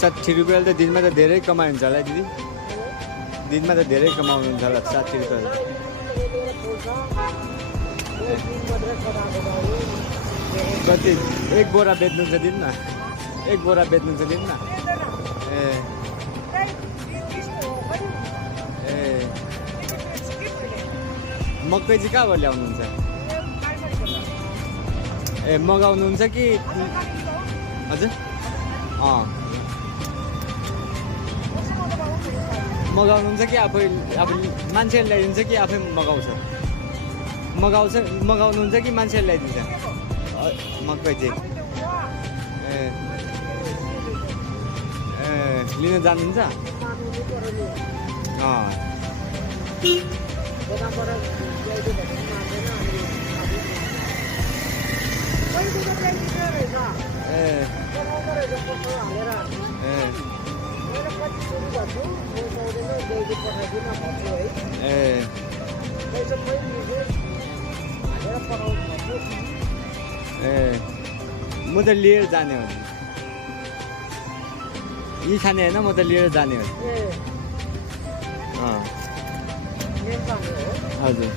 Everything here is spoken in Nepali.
60 रुपियाँले त दिनमा त धेरै कमाइ हुन्छ होला दिदी दिनमा त धेरै कमाउनुहुन्छ होला 60 रुपियाँ कति एक बोरा बेच्नुहुन्छ दिनमा एक बोरा बेच्नुहुन्छ दिनमा ए ए मकै चाहिँ कहाँबाट ल्याउनुहुन्छ ए मगाउनुहुन्छ कि हजुर मगाउनुहुन्छ कि आफै मान्छेले ल्याइदिन्छ कि आफै मगाउनुहुन्छ कि मान्छेले ल्याइदिन्छ मकै चाहिँ ए ए लिन जानुहुन्छ म त लिएर जाने हो यी खाने होइन म त लिएर जाने हो हजुर